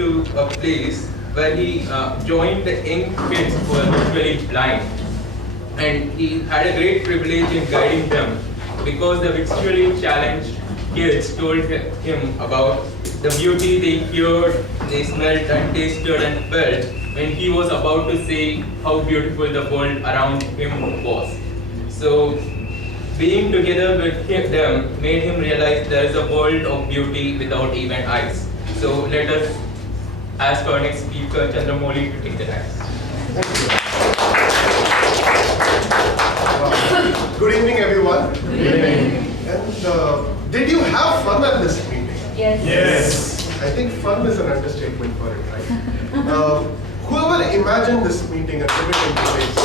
to a place where he joined the young kids who were visually blind. And he had a great privilege in guiding them because the visually challenged kids told him about the beauty they heard, they smelled and tasted and felt when he was about to say how beautiful the world around him was. So being together with them made him realize there is a world of beauty without even eyes. So let us ask our next speaker, Chandramouli, to take the dance. Good evening, everyone. Good evening. And did you have fun at this meeting? Yes. I think fun is an understatement for it, right? Whoever imagined this meeting and put it into place,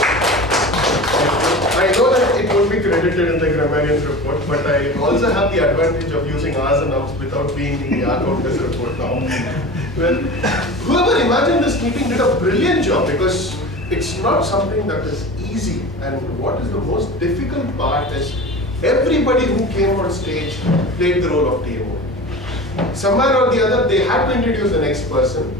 I know that it won't be credited in the grammarian's report, but I also have the advantage of using R's and R's without being in the R-Countess report now. Well, whoever imagined this meeting did a brilliant job because it's not something that is easy. And what is the most difficult part is everybody who came on stage played the role of TMO. Somewhere or the other, they had to introduce the next person,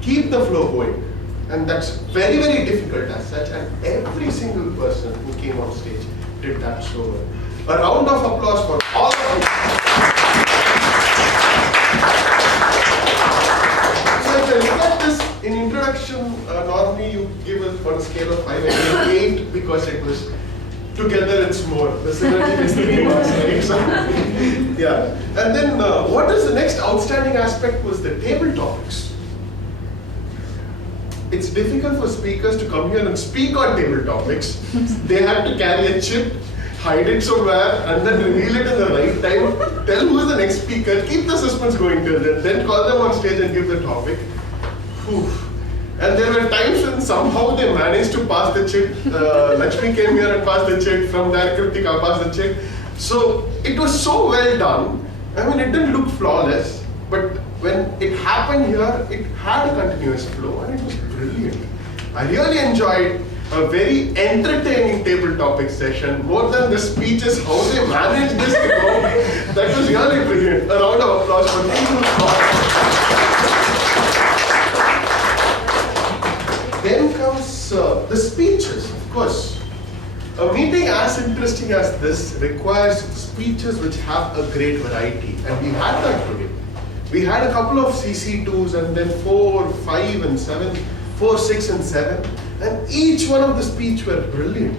keep the flow going. And that's very, very difficult as such. And every single person who came on stage did that so well. A round of applause for all of you. So if you look at this in introduction, normally you give it on a scale of 5, I gave 8 because it was together it's more. The synergy is 3 marks, right? So, yeah. And then what is the next outstanding aspect was the table topics. It's difficult for speakers to come here and speak on table topics. They have to carry a chip, hide it somewhere, and then reveal it in the right time, tell who's the next speaker, keep the suspense going till then call them on stage and give the topic. Whew. And there were times when somehow they managed to pass the chit. Lakshmi came here and passed the chit. From there, Kritika passed the chit. So it was so well done. I mean, it didn't look flawless, but when it happened here, it had a continuous flow and it was brilliant. I really enjoyed a very entertaining table topic session. More than the speeches, how they managed this to go, that was really brilliant. A round of applause for them. Then comes the speeches, of course. A meeting as interesting as this requires speeches which have a great variety, and we had that today. We had a couple of CC2s and then 4, 5 and 7, 4, 6 and 7, and each one of the speech were brilliant.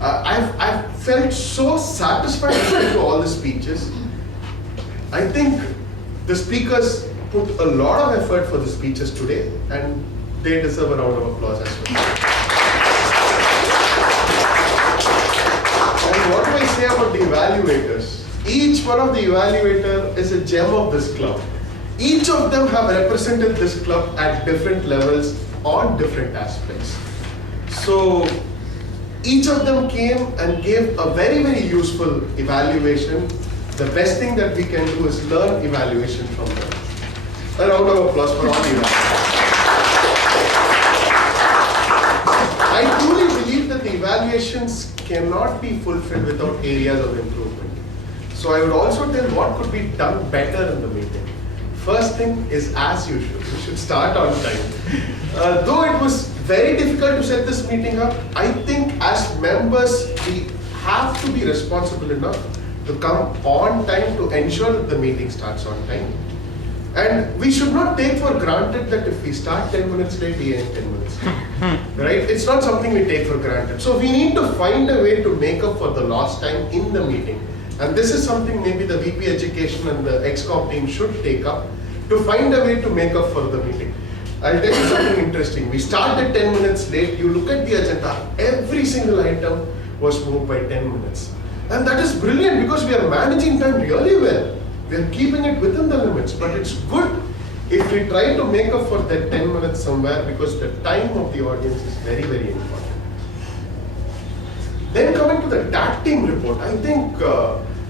I've felt so satisfied listening to all the speeches. I think the speakers put a lot of effort for the speeches today, and they deserve a round of applause as well. And what do I say about the evaluators? Each one of the evaluator is a gem of this club. Each of them have represented this club at different levels on different aspects. So each of them came and gave a very, very useful evaluation. The best thing that we can do is learn evaluation from them. A round of applause for all the evaluators. I truly believe that the evaluations cannot be fulfilled without areas of improvement. So I would also tell what could be done better in the meeting. First thing is, as usual, you should start on time. Though it was very difficult to set this meeting up, I think as members, we have to be responsible enough to come on time to ensure that the meeting starts on time. And we should not take for granted that if we start 10 minutes late, we end 10 minutes late. Right? It's not something we take for granted. So we need to find a way to make up for the lost time in the meeting. And this is something maybe the VP Education and the ExCom team should take up to find a way to make up for the meeting. I'll tell you something interesting. We started 10 minutes late. You look at the agenda, every single item was moved by 10 minutes. And that is brilliant because we are managing time really well. We are keeping it within the limits, but it's good if we try to make up for that 10 minutes somewhere because the time of the audience is very, very important. Then coming to the DAT team report, I think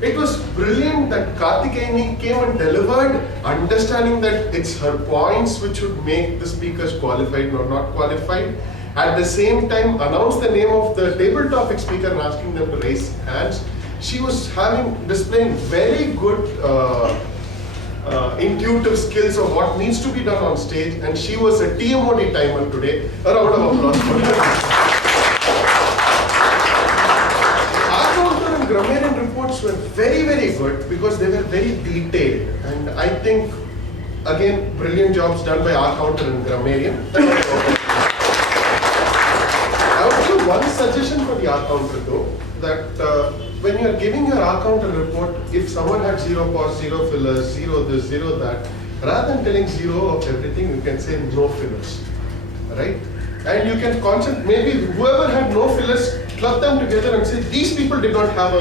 it was brilliant that Karthikayani came and delivered, understanding that it's her points which would make the speakers qualified or not qualified. At the same time, announced the name of the table topic speaker and asking them to raise hands. She was displaying very good intuitive skills of what needs to be done on stage, and she was a TMOD timer today. A round of applause for her. Our counter and grammarian reports were very, very good because they were very detailed, and I think, again, brilliant jobs done by our counter and grammarian. I would give one suggestion for the R counter though, that when you are giving your R counter report, if someone had 0 pause, 0 fillers, 0 this, 0 that, rather than telling 0 of everything, you can say no fillers, right? And you can concentrate, maybe whoever had no fillers, club them together and say, these people did not have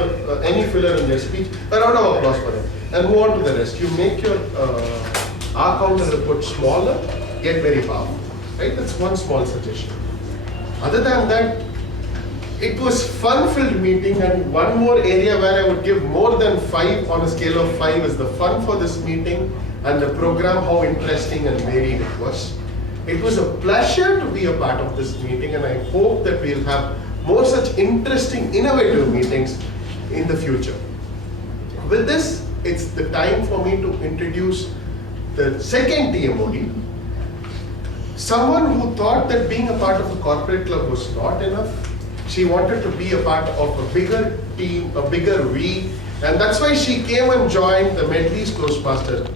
any filler in their speech. A round of applause for them. And move on to the rest. You make your R counter report smaller, yet very powerful, right? That's one small suggestion. Other than that, it was fun-filled meeting, and one more area where I would give more than 5 on a scale of 5 is the fun for this meeting and the program, how interesting and varied it was. It was a pleasure to be a part of this meeting, and I hope that we'll have more such interesting, innovative meetings in the future. With this, it's the time for me to introduce the second TMOD. Someone who thought that being a part of a corporate club was not enough. She wanted to be a part of a bigger team, a bigger we, and that's why she came and joined the Medleys Toastmasters.